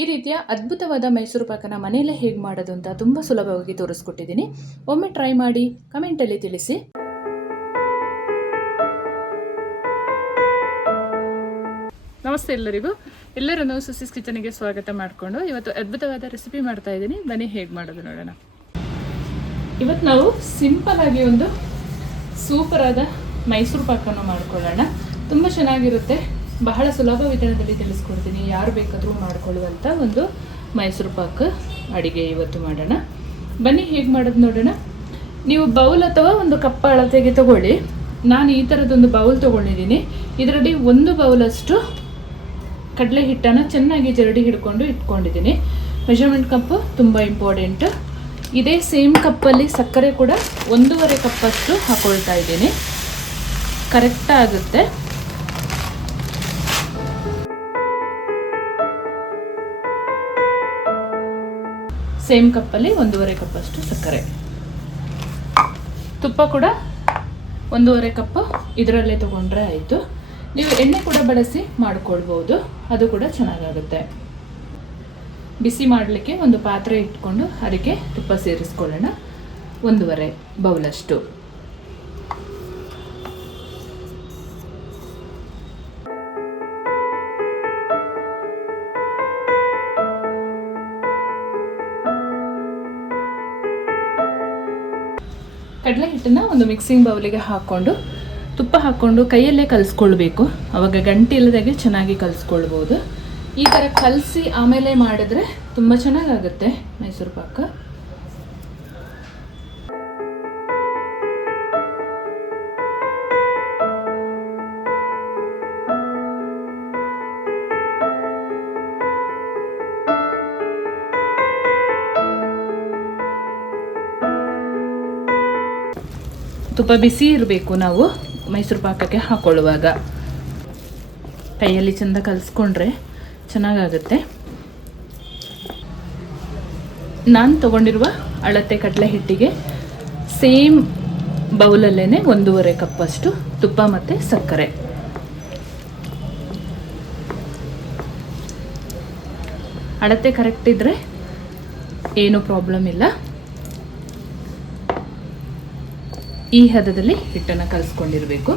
ಈ ರೀತಿಯ ಅದ್ಭುತವಾದ ಮೈಸೂರು ಪಾಕನ ಮನೆಯಲ್ಲೇ ಹೇಗೆ ಮಾಡೋದು ಅಂತ ತುಂಬ ಸುಲಭವಾಗಿ ತೋರಿಸ್ಕೊಟ್ಟಿದ್ದೀನಿ. ಒಮ್ಮೆ ಟ್ರೈ ಮಾಡಿ ಕಮೆಂಟಲ್ಲಿ ತಿಳಿಸಿ. ನಮಸ್ತೆ ಎಲ್ಲರಿಗೂ. ಎಲ್ಲರನ್ನು ಸುಸಿಸ್ ಕಿಚನ್ಗೆ ಸ್ವಾಗತ ಮಾಡಿಕೊಂಡು ಇವತ್ತು ಅದ್ಭುತವಾದ ರೆಸಿಪಿ ಮಾಡ್ತಾ ಇದ್ದೀನಿ. ಬನ್ನಿ ಹೇಗೆ ಮಾಡೋದು ನೋಡೋಣ. ಇವತ್ತು ನಾವು ಸಿಂಪಲ್ ಆಗಿ ಒಂದು ಸೂಪರಾದ ಮೈಸೂರು ಪಾಕನ್ನು ಮಾಡ್ಕೊಳ್ಳೋಣ. ತುಂಬ ಚೆನ್ನಾಗಿರುತ್ತೆ. ಬಹಳ ಸುಲಭ ವಿಧಾನದಲ್ಲಿ ತಿಳಿಸ್ಕೊಡ್ತೀನಿ. ಯಾರು ಬೇಕಾದರೂ ಮಾಡ್ಕೊಳ್ಳುವಂಥ ಒಂದು ಮೈಸೂರು ಪಾಕ್ ಅಡಿಗೆ ಇವತ್ತು ಮಾಡೋಣ. ಬನ್ನಿ, ಹೇಗೆ ಮಾಡೋದು ನೋಡೋಣ. ನೀವು ಬೌಲ್ ಅಥವಾ ಒಂದು ಕಪ್ಪ ಅಳತೆಗೆ ತಗೊಳ್ಳಿ. ನಾನು ಈ ಥರದೊಂದು ಬೌಲ್ ತೊಗೊಂಡಿದ್ದೀನಿ. ಇದರಲ್ಲಿ ಒಂದು ಬೌಲಷ್ಟು ಕಡಲೆ ಹಿಟ್ಟನ್ನು ಚೆನ್ನಾಗಿ ಜರಡಿ ಹಿಡ್ಕೊಂಡು ಇಟ್ಕೊಂಡಿದ್ದೀನಿ. ಮೆಷರ್ಮೆಂಟ್ ಕಪ್ಪು ತುಂಬ ಇಂಪಾರ್ಟೆಂಟ್. ಇದೇ ಸೇಮ್ ಕಪ್ಪಲ್ಲಿ ಸಕ್ಕರೆ ಕೂಡ ಒಂದೂವರೆ ಕಪ್ಪಷ್ಟು ಹಾಕೊಳ್ತಾ ಇದ್ದೀನಿ. ಕರೆಕ್ಟ್ ಸೇಮ್ ಕಪ್ಪಲ್ಲಿ ಒಂದೂವರೆ ಕಪ್ಪಷ್ಟು ಸಕ್ಕರೆ. ತುಪ್ಪ ಕೂಡ ಒಂದೂವರೆ ಕಪ್ಪು ಇದರಲ್ಲೇ ತಗೊಂಡ್ರೆ ಆಯಿತು. ನೀವು ಎಣ್ಣೆ ಕೂಡ ಬಳಸಿ ಮಾಡ್ಕೊಳ್ಬೋದು. ಅದು ಕೂಡ ಚೆನ್ನಾಗಾಗುತ್ತೆ. ಬಿಸಿ ಮಾಡಲಿಕ್ಕೆ ಒಂದು ಪಾತ್ರೆ ಇಟ್ಕೊಂಡು ಅದಕ್ಕೆ ತುಪ್ಪ ಸೇರಿಸ್ಕೊಳ್ಳೋಣ. ಒಂದೂವರೆ ಬೌಲಷ್ಟು. ಕಡಲೆ ಹಿಟ್ಟನ್ನ ಒಂದು ಮಿಕ್ಸಿಂಗ್ ಬೌಲಿಗೆ ಹಾಕ್ಕೊಂಡು ತುಪ್ಪ ಹಾಕೊಂಡು ಕೈಯಲ್ಲೇ ಕಲಿಸ್ಕೊಳ್ಬೇಕು. ಅವಾಗ ಗಂಟೆ ಇಲ್ಲದಾಗೆ ಚೆನ್ನಾಗಿ ಕಲಿಸ್ಕೊಳ್ಬೋದು. ಈ ಥರ ಕಲಸಿ ಆಮೇಲೆ ಮಾಡಿದ್ರೆ ತುಂಬ ಚೆನ್ನಾಗಾಗುತ್ತೆ ಮೈಸೂರು ಪಾಕ. ತುಪ್ಪ ಬಿಸಿ ಇರಬೇಕು ನಾವು. ಮೈಸೂರು ಪಾಕಕ್ಕೆ ಹಾಕೊಳ್ಳುವಾಗ. ಕೈಯಲ್ಲಿ ಚೆಂದ ಕಲಿಸ್ಕೊಂಡ್ರೆ ಚೆನ್ನಾಗಾಗುತ್ತೆ. ನಾನು ತಗೊಂಡಿರುವ ಅಳತೆ ಕಡಲೆ ಹಿಟ್ಟಿಗೆ ಸೇಮ್ ಬೌಲಲ್ಲೇ ಒಂದೂವರೆ ಕಪ್ಪಷ್ಟು ತುಪ್ಪ ಮತ್ತು ಸಕ್ಕರೆ. ಅಳತೆ ಕರೆಕ್ಟ್ ಇದ್ದರೆ ಏನೂ ಪ್ರಾಬ್ಲಮ್ ಇಲ್ಲ. ಈ ಹದದಲ್ಲಿ ಹಿಟ್ಟನ್ನು ಕಲಿಸ್ಕೊಂಡಿರಬೇಕು.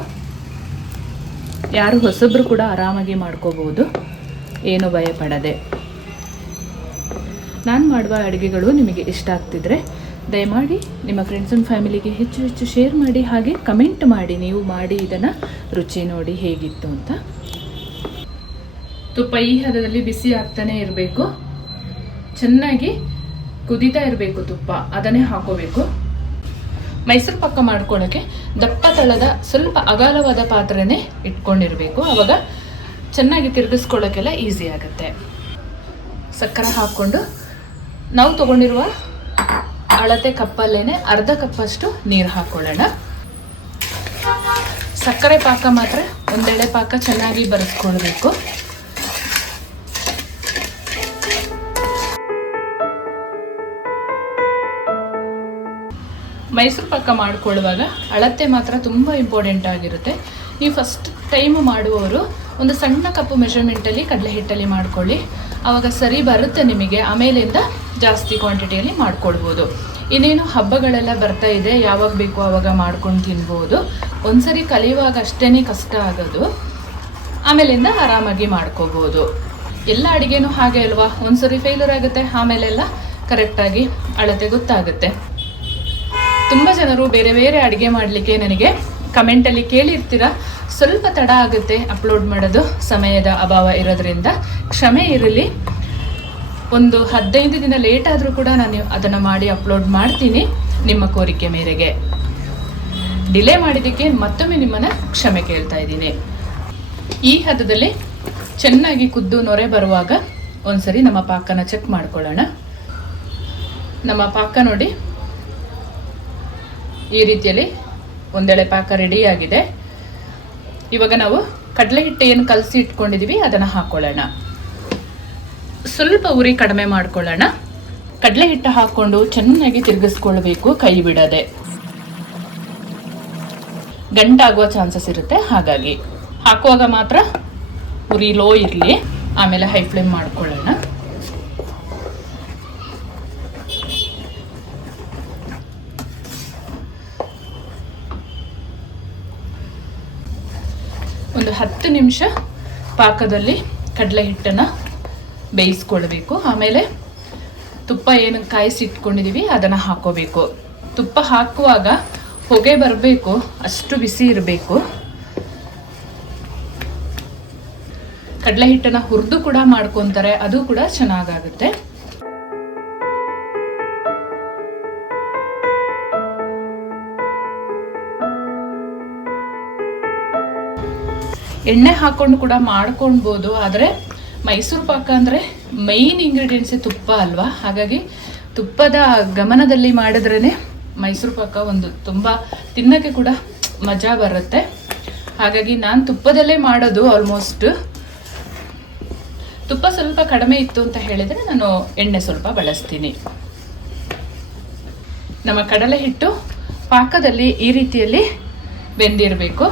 ಯಾರು ಹೊಸಬ್ರು ಕೂಡ ಆರಾಮಾಗಿ ಮಾಡ್ಕೋಬೋದು ಏನು ಭಯ ಪಡದೆ ನಾನು ಮಾಡುವ ಅಡುಗೆಗಳು ನಿಮಗೆ ಇಷ್ಟ ಆಗ್ತಿದ್ರೆ ದಯಮಾಡಿ ನಿಮ್ಮ ಫ್ರೆಂಡ್ಸ್ ಆ್ಯಂಡ್ ಫ್ಯಾಮಿಲಿಗೆ ಹೆಚ್ಚು ಹೆಚ್ಚು ಶೇರ್ ಮಾಡಿ, ಹಾಗೆ ಕಮೆಂಟ್ ಮಾಡಿ. ನೀವು ಮಾಡಿ ಇದನ್ನು ರುಚಿ ನೋಡಿ ಹೇಗಿತ್ತು ಅಂತ. ತುಪ್ಪ ಈ ಹದದಲ್ಲಿ ಬಿಸಿ ಆಗ್ತಾನೆ ಇರಬೇಕು. ಚೆನ್ನಾಗಿ ಕುದಿತಾ ಇರಬೇಕು ತುಪ್ಪ. ಅದನ್ನೇ ಹಾಕೋಬೇಕು. ಮೈಸೂರು ಪಾಕ ಮಾಡ್ಕೊಳ್ಳೋಕ್ಕೆ ದಪ್ಪ ತಳದ ಸ್ವಲ್ಪ ಅಗಾಲವಾದ ಪಾತ್ರೆನೇ ಇಟ್ಕೊಂಡಿರಬೇಕು. ಆವಾಗ ಚೆನ್ನಾಗಿ ತಿರುಗಿಸ್ಕೊಳ್ಳೋಕ್ಕೆಲ್ಲ ಈಸಿ ಆಗುತ್ತೆ. ಸಕ್ಕರೆ ಹಾಕ್ಕೊಂಡು ನಾವು ತಗೊಂಡಿರುವ ಅಳತೆ ಕಪ್ಪಲ್ಲೇ ಅರ್ಧ ಕಪ್ಪಷ್ಟು ನೀರು ಹಾಕ್ಕೊಳ್ಳೋಣ ಸಕ್ಕರೆ ಪಾಕ ಮಾತ್ರ ಒಂದೆಡೆ ಪಾಕ ಚೆನ್ನಾಗಿ ಬರೆಸ್ಕೊಳ್ಬೇಕು. ಮೈಸೂರು ಪಾಕ ಮಾಡ್ಕೊಳ್ಳುವಾಗ ಅಳತೆ ಮಾತ್ರ ತುಂಬ ಇಂಪಾರ್ಟೆಂಟ್ ಆಗಿರುತ್ತೆ. ನೀವು ಫಸ್ಟ್ ಟೈಮ್ ಮಾಡುವವರು ಒಂದು ಸಣ್ಣ ಕಪ್ಪು ಮೆಷರ್ಮೆಂಟಲ್ಲಿ ಕಡಲೆ ಹಿಟ್ಟಲ್ಲಿ ಮಾಡ್ಕೊಳ್ಳಿ. ಆವಾಗ ಸರಿ ಬರುತ್ತೆ ನಿಮಗೆ, ಆಮೇಲಿಂದ ಜಾಸ್ತಿ ಕ್ವಾಂಟಿಟಿಯಲ್ಲಿ ಮಾಡ್ಕೊಳ್ಬೋದು. ಇನ್ನೇನು ಹಬ್ಬಗಳೆಲ್ಲ ಬರ್ತಾ ಇದೆ, ಯಾವಾಗ ಬೇಕು ಆವಾಗ ಮಾಡ್ಕೊಂಡು ತಿನ್ಬೋದು. ಒಂದ್ಸರಿ ಕಲಿಯುವಾಗ ಅಷ್ಟೇ ಕಷ್ಟ ಆಗೋದು. ಆಮೇಲಿಂದ ಆರಾಮಾಗಿ ಮಾಡ್ಕೋಬೋದು ಎಲ್ಲ ಅಡುಗೆನೂ ಹಾಗೆ ಅಲ್ವಾ? ಒಂದ್ಸರಿ ಫೇಲ್ಯೂರ್ ಆಗುತ್ತೆ, ಆಮೇಲೆಲ್ಲ ಕರೆಕ್ಟಾಗಿ ಅಳತೆ ಗೊತ್ತಾಗುತ್ತೆ. ತುಂಬ ಜನರು ಬೇರೆ ಬೇರೆ ಅಡುಗೆ ಮಾಡಲಿಕ್ಕೆ ನನಗೆ ಕಮೆಂಟಲ್ಲಿ ಕೇಳಿರ್ತೀರ? ಸ್ವಲ್ಪ ತಡ ಆಗುತ್ತೆ ಅಪ್ಲೋಡ್ ಮಾಡೋದು. ಸಮಯದ ಅಭಾವ ಇರೋದ್ರಿಂದ ಕ್ಷಮೆ ಇರಲಿ. ಒಂದು ಹದಿನೈದು ದಿನ ಲೇಟ್ ಆದರೂ ಕೂಡ ನಾನು ಅದನ್ನು ಮಾಡಿ ಅಪ್ಲೋಡ್ ಮಾಡ್ತೀನಿ ನಿಮ್ಮ ಕೋರಿಕೆ ಮೇರೆಗೆ. ಡಿಲೇ ಮಾಡಿದ್ದಕ್ಕೆ ಮತ್ತೊಮ್ಮೆ ನಿಮ್ಮನ್ನು ಕ್ಷಮೆ ಕೇಳ್ತಾ ಇದ್ದೀನಿ. ಈ ಹದದಲ್ಲಿ ಚೆನ್ನಾಗಿ ಕುದ್ದು ನೊರೆ ಬರುವಾಗ ಒಂದ್ಸರಿ ನಮ್ಮ ಪಾಕನ ಚೆಕ್ ಮಾಡ್ಕೊಳ್ಳೋಣ. ನಮ್ಮ ಪಾಕ ನೋಡಿ. ಈ ರೀತಿಯಲ್ಲಿ ಒಂದೆಳೆ ಪಾಕ ರೆಡಿಯಾಗಿದೆ ಇವಾಗ ನಾವು ಕಡಲೆ ಹಿಟ್ಟು ಏನು ಕಲಸಿ ಇಟ್ಕೊಂಡಿದ್ದೀವಿ ಅದನ್ನು ಹಾಕ್ಕೊಳ್ಳೋಣ ಸ್ವಲ್ಪ ಉರಿ ಕಡಿಮೆ ಮಾಡ್ಕೊಳ್ಳೋಣ. ಕಡಲೆ ಹಿಟ್ಟು ಹಾಕ್ಕೊಂಡು ಚೆನ್ನಾಗಿ ತಿರುಗಿಸ್ಕೊಳ್ಬೇಕು, ಕೈ ಬಿಡದೆ. ಗಂಟಾಗುವ ಚಾನ್ಸಸ್ ಇರುತ್ತೆ, ಹಾಗಾಗಿ. ಹಾಕುವಾಗ ಮಾತ್ರ ಉರಿ ಲೋ ಇರಲಿ, ಆಮೇಲೆ ಹೈ ಫ್ಲೇಮ್ ಮಾಡ್ಕೊಳ್ಳೋಣ. ಹತ್ತು ನಿಮಿಷ ಪಾಕದಲ್ಲಿ ಕಡಲೆ ಹಿಟ್ಟನ್ನು ಬೇಯಿಸ್ಕೊಳ್ಬೇಕು. ಆಮೇಲೆ ತುಪ್ಪ ಏನು ಕಾಯಿಸಿ ಇಟ್ಕೊಂಡಿದ್ದೀವಿ ಅದನ್ನು ಹಾಕೋಬೇಕು. ತುಪ್ಪ ಹಾಕುವಾಗ ಹೊಗೆ ಬರಬೇಕು, ಅಷ್ಟು ಬಿಸಿ ಇರಬೇಕು. ಕಡಲೆ ಹಿಟ್ಟನ್ನು ಹುರಿದು ಕೂಡ ಮಾಡ್ಕೊತಾರೆ, ಅದು ಕೂಡ ಚೆನ್ನಾಗಾಗುತ್ತೆ. ಎಣ್ಣೆ ಹಾಕ್ಕೊಂಡು ಕೂಡ ಮಾಡ್ಕೊಳ್ಬೋದು ಆದರೆ ಮೈಸೂರು ಪಾಕ ಅಂದರೆ ಮೈನ್ ಇಂಗ್ರೀಡಿಯೆಂಟ್ಸೇ ತುಪ್ಪ ಅಲ್ವಾ? ಹಾಗಾಗಿ ತುಪ್ಪದ ಗಮನದಲ್ಲಿ ಮಾಡಿದ್ರೇ ಮೈಸೂರು ಪಾಕ ಒಂದು ತುಂಬ ತಿನ್ನೋಕ್ಕೆ ಕೂಡ ಮಜಾ ಬರುತ್ತೆ. ಹಾಗಾಗಿ ನಾನು ತುಪ್ಪದಲ್ಲೇ ಮಾಡೋದು ಆಲ್ಮೋಸ್ಟ್ ತುಪ್ಪ ಸ್ವಲ್ಪ ಕಡಿಮೆ ಇತ್ತು ಅಂತ ಹೇಳಿದರೆ ನಾನು ಎಣ್ಣೆ ಸ್ವಲ್ಪ ಬಳಸ್ತೀನಿ. ನಮ್ಮ ಕಡಲೆ ಹಿಟ್ಟು ಪಾಕದಲ್ಲಿ ಈ ರೀತಿಯಲ್ಲಿ ಬೆಂದಿರಬೇಕು,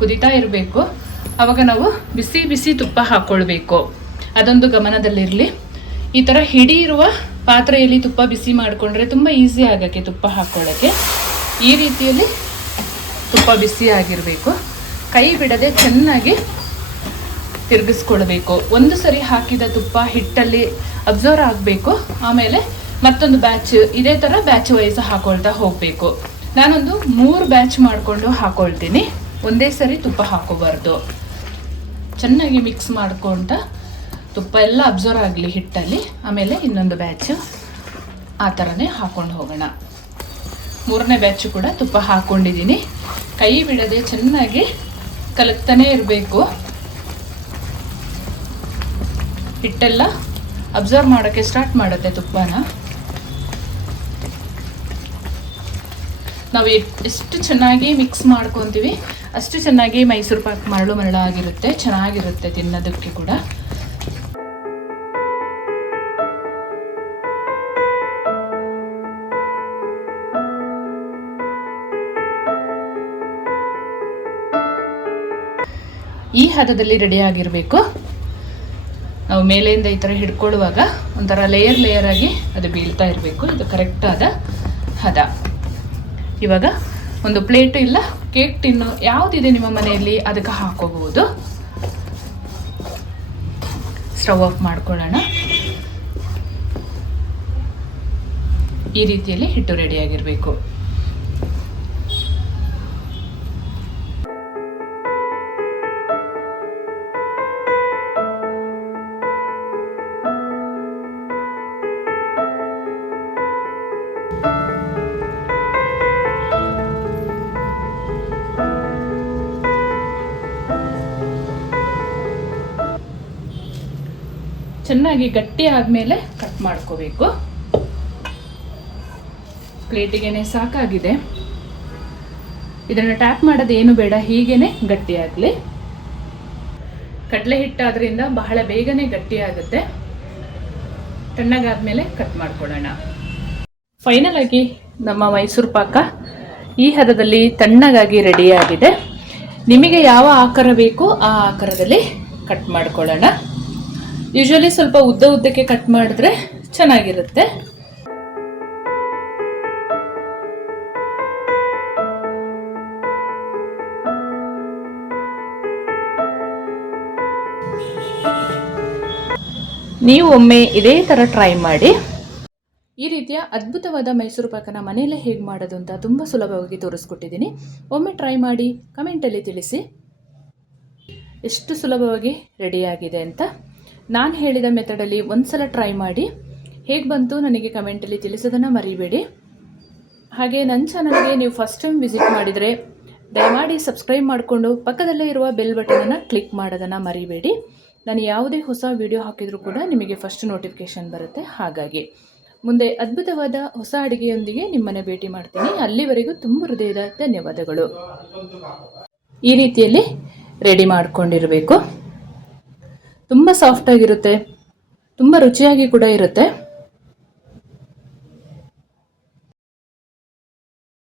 ಕುದಿತಾ ಇರಬೇಕು. ಆವಾಗ ನಾವು ಬಿಸಿ ಬಿಸಿ ತುಪ್ಪ ಹಾಕ್ಕೊಳ್ಬೇಕು ಅದೊಂದು ಗಮನದಲ್ಲಿರಲಿ. ಈ ಥರ ಹಿಡಿ ಇರುವ ಪಾತ್ರೆಯಲ್ಲಿ ತುಪ್ಪ ಬಿಸಿ ಮಾಡಿಕೊಂಡ್ರೆ ತುಂಬ ಈಸಿ ಆಗೋಕ್ಕೆ ತುಪ್ಪ ಹಾಕ್ಕೊಳ್ಳೋಕ್ಕೆ ಈ ರೀತಿಯಲ್ಲಿ ತುಪ್ಪ ಬಿಸಿ ಆಗಿರಬೇಕು. ಕೈ ಬಿಡದೆ ಚೆನ್ನಾಗಿ ತಿರುಗಿಸ್ಕೊಳ್ಬೇಕು. ಒಂದು ಸರಿ ಹಾಕಿದ ತುಪ್ಪ ಹಿಟ್ಟಲ್ಲಿ ಅಬ್ಸರ್ವ್ ಆಗಬೇಕು. ಆಮೇಲೆ ಮತ್ತೊಂದು ಬ್ಯಾಚ್, ಇದೇ ಥರ ಬ್ಯಾಚ್ ವೈಸ್ ಹಾಕೊಳ್ತಾ ಹೋಗಬೇಕು. ನಾನೊಂದು ಮೂರು ಬ್ಯಾಚ್ ಮಾಡಿಕೊಂಡು ಹಾಕೊಳ್ತೀನಿ. ಒಂದೇ ಸರಿ ತುಪ್ಪ ಹಾಕೋಬಾರ್ದು. ಚೆನ್ನಾಗಿ ಮಿಕ್ಸ್ ಮಾಡ್ಕೊತ ತುಪ್ಪ ಎಲ್ಲ ಅಬ್ಸರ್ವ್ ಆಗಲಿ ಹಿಟ್ಟಲ್ಲಿ. ಆಮೇಲೆ ಇನ್ನೊಂದು ಬ್ಯಾಚ್ ಆ ಥರನೇ ಹಾಕ್ಕೊಂಡು ಹೋಗೋಣ. ಮೂರನೇ ಬ್ಯಾಚು ಕೂಡ ತುಪ್ಪ ಹಾಕ್ಕೊಂಡಿದ್ದೀನಿ ಕೈ ಬಿಡದೆ ಚೆನ್ನಾಗಿ ಕಲಕ್ತಾನೇ ಇರಬೇಕು. ಹಿಟ್ಟೆಲ್ಲ ಅಬ್ಸರ್ವ್ ಮಾಡೋಕ್ಕೆ ಸ್ಟಾರ್ಟ್ ಮಾಡುತ್ತೆ ತುಪ್ಪನ. ನಾವು ಎಷ್ಟು ಚೆನ್ನಾಗಿ ಮಿಕ್ಸ್ ಮಾಡ್ಕೊತೀವಿ, ಅಷ್ಟು ಚೆನ್ನಾಗಿ ಮೈಸೂರು ಪಾಕ್ ಮರಳು ಮರಳು ಆಗಿರುತ್ತೆ, ಚೆನ್ನಾಗಿರುತ್ತೆ ತಿನ್ನೋದಕ್ಕೆ ಕೂಡ. ಈ ಹದದಲ್ಲಿ ರೆಡಿ ಆಗಿರಬೇಕು. ನಾವು ಮೇಲೆಯಿಂದ ಈ ಥರ ಹಿಡ್ಕೊಳ್ಳುವಾಗ ಒಂಥರ ಲೇಯರ್ ಲೇಯರ್ ಆಗಿ ಅದು ಬೀಳ್ತಾ ಇರಬೇಕು. ಇದು ಕರೆಕ್ಟಾದ ಹದ. ಇವಾಗ ಒಂದು ಪ್ಲೇಟು ಇಲ್ಲ, ಕೇಕ್ ಟಿನ್ನು ಯಾವುದಿದೆ ನಿಮ್ಮ ಮನೆಯಲ್ಲಿ, ಅದಕ್ಕೆ ಹಾಕೋಬಹುದು. ಸ್ಟವ್ ಆಫ್ ಮಾಡ್ಕೊಳ್ಳೋಣ. ಈ ರೀತಿಯಲ್ಲಿ ಹಿಟ್ಟು ರೆಡಿಯಾಗಿರಬೇಕು ಚೆನ್ನಾಗಿ ಗಟ್ಟಿ ಆದಮೇಲೆ ಕಟ್ ಮಾಡ್ಕೋಬೇಕು. ಪ್ಲೇಟಿಗೆನೆ ಸಾಕಾಗಿದೆ. ಇದನ್ನು ಟ್ಯಾಪ್ ಮಾಡೋದು ಏನು ಬೇಡ, ಹೀಗೇನೆ ಗಟ್ಟಿ ಆಗಲಿ. ಕಡಲೆ ಹಿಟ್ಟಾದ್ರಿಂದ ಬಹಳ ಬೇಗನೆ ಗಟ್ಟಿ ಆಗುತ್ತೆ. ತಣ್ಣಗಾದ್ಮೇಲೆ ಕಟ್ ಮಾಡ್ಕೊಳ್ಳೋಣ. ಫೈನಲ್ ಆಗಿ ನಮ್ಮ ಮೈಸೂರು ಪಾಕ ಈ ಹದದಲ್ಲಿ ತಣ್ಣಗಾಗಿ ರೆಡಿಯಾಗಿದೆ ನಿಮಗೆ ಯಾವ ಆಕಾರ ಬೇಕೋ ಆ ಆಕಾರದಲ್ಲಿ ಕಟ್ ಮಾಡ್ಕೊಳ್ಳೋಣ. ಯೂಶಲಿ ಸ್ವಲ್ಪ ಉದ್ದ ಉದ್ದಕ್ಕೆ ಕಟ್ ಮಾಡಿದ್ರೆ ಚೆನ್ನಾಗಿರುತ್ತೆ. ನೀವು ಒಮ್ಮೆ ಇದೇ ಥರ ಟ್ರೈ ಮಾಡಿ. ಈ ರೀತಿಯ ಅದ್ಭುತವಾದ ಮೈಸೂರು ಪಾಕನ ಮನೆಯಲ್ಲೇ ಹೇಗೆ ಮಾಡೋದು ಅಂತ ತುಂಬ ಸುಲಭವಾಗಿ ತೋರಿಸ್ಕೊಟ್ಟಿದ್ದೀನಿ. ಒಮ್ಮೆ ಟ್ರೈ ಮಾಡಿ ಕಮೆಂಟಲ್ಲಿ ತಿಳಿಸಿ. ಎಷ್ಟು ಸುಲಭವಾಗಿ ರೆಡಿಯಾಗಿದೆ ಅಂತ. ನಾನು ಹೇಳಿದ ಮೆಥಡಲ್ಲಿ ಒಂದು ಸಲ ಟ್ರೈ ಮಾಡಿ. ಹೇಗೆ ಬಂತು ನನಗೆ ಕಮೆಂಟಲ್ಲಿ ತಿಳಿಸೋದನ್ನು ಮರಿಬೇಡಿ. ಹಾಗೆ ನನ್ನ ಚಾನಲ್ಗೆ ನೀವು ಫಸ್ಟ್ ಟೈಮ್ ವಿಸಿಟ್ ಮಾಡಿದರೆ ದಯಮಾಡಿ ಸಬ್ಸ್ಕ್ರೈಬ್ ಮಾಡಿಕೊಂಡು ಪಕ್ಕದಲ್ಲೇ ಇರುವ ಬೆಲ್ ಬಟನನ್ನು ಕ್ಲಿಕ್ ಮಾಡೋದನ್ನು ಮರಿಬೇಡಿ. ನಾನು ಯಾವುದೇ ಹೊಸ ವಿಡಿಯೋ ಹಾಕಿದರೂ ಕೂಡ ನಿಮಗೆ ಫಸ್ಟ್ ನೋಟಿಫಿಕೇಷನ್ ಬರುತ್ತೆ ಹಾಗಾಗಿ. ಮುಂದೆ ಅದ್ಭುತವಾದ ಹೊಸ ಅಡುಗೆಯೊಂದಿಗೆ ನಿಮ್ಮನ್ನು ಭೇಟಿ ಮಾಡ್ತೀನಿ. ಅಲ್ಲಿವರೆಗೂ ತುಂಬ ಹೃದಯದ ಧನ್ಯವಾದಗಳು. ಈ ರೀತಿಯಲ್ಲಿ ರೆಡಿ ಮಾಡಿಕೊಂಡಿರಬೇಕು. ತುಂಬ ಸಾಫ್ಟಾಗಿರುತ್ತೆ ತುಂಬ ರುಚಿಯಾಗಿ ಕೂಡ ಇರುತ್ತೆ.